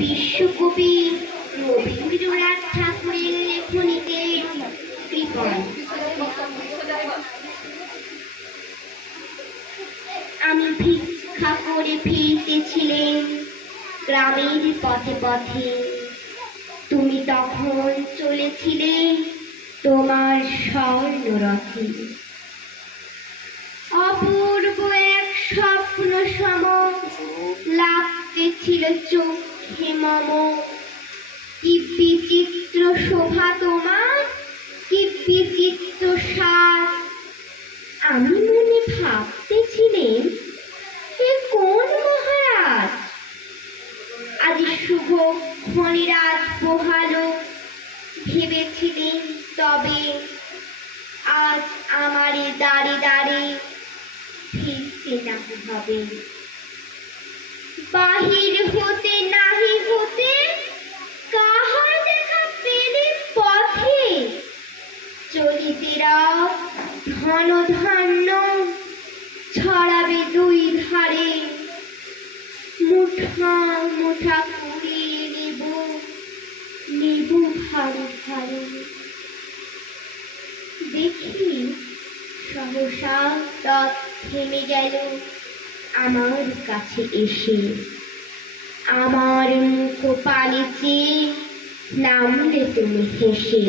বিশ্বকবি রবীন্দ্রনাথ ঠাকুরের লেখনীতে আমি ভিক্ষা করে ফিরতেছিলেন গ্রামের পথে পথে। তুমি তখন চলেছিলে তোমার স্বর্ণরথে। অপূর্ব এক স্বপ্ন সম লাগতেছিল চোখে মম কি বিচিত্র শোভা তোমার, কি বিচিত্র সাজ আমি মনে ভাবতেছিলেন এ কোন মহারাজ? আজ শুভ খনিরাত পোহালো ভেবেছিলেন তবে আজ আমারে দাঁড়ে দাঁড়ে ফিরতে নাহি হবে। বাহির হতে ধন ধান্য ছড়াবে দুই ধারে। মুঠা মুঠা কুড়িয়ে নেব নেব ভারে ভারে। দেখি সহসা রথ থেমে গেল আমার কাছে এসে। আমার মুখ চেয়ে নামলে তুমি হেসে।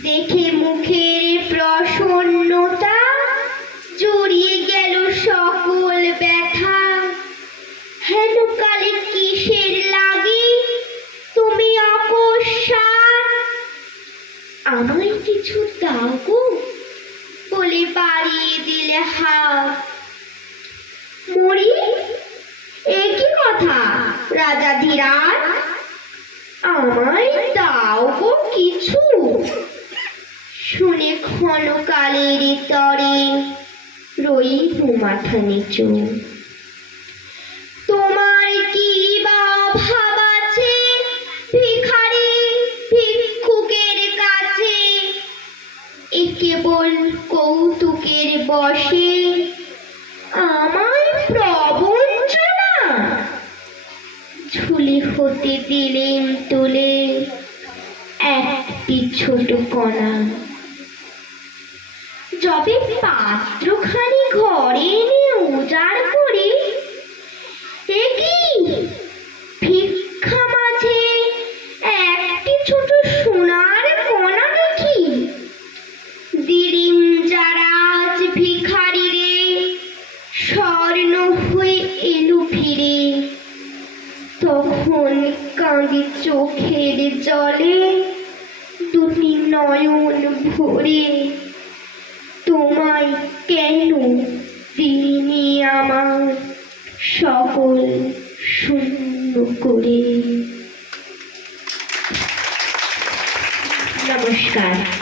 দেখে মুখের প্রসন্নতা জড়িয়ে গেল সকল ব্যথা। হেন কালে কিসের লাগে? তুমি অকস্মাৎ আমায় কিছু দাও গো, বলে বাড়িয়ে দিলে হাত। মরি? একই কথা, রাজা ধীরাজ? আমায় দাও গো কিছু। শুনে ক্ষণকালের তরে রই মাথা নিচু তোমার কি বা অভাব আছে? ভিখারি, ভিক্ষুকের কাছে। এ কেবল কৌতুকের বসে। আমায় প্রবঞ্চনা ঝুলি হতে দিলেন তুলে। একটি ছোট কণা। যবে পাত্রখানি ঘরে এনে উজাড় করে এ কি ভিক্ষা মাঝে একটি ছোট সোনার কণা দেখি। দিরিম যারা ভিখারি রে, স্বর্ণ হয়ে এলু ফিরে। তখন কাঁদি চোখের জলে দুটি নয়ন ভরে তোমায় কেন তিনি আমার সকল শূন্য করে? নমস্কার।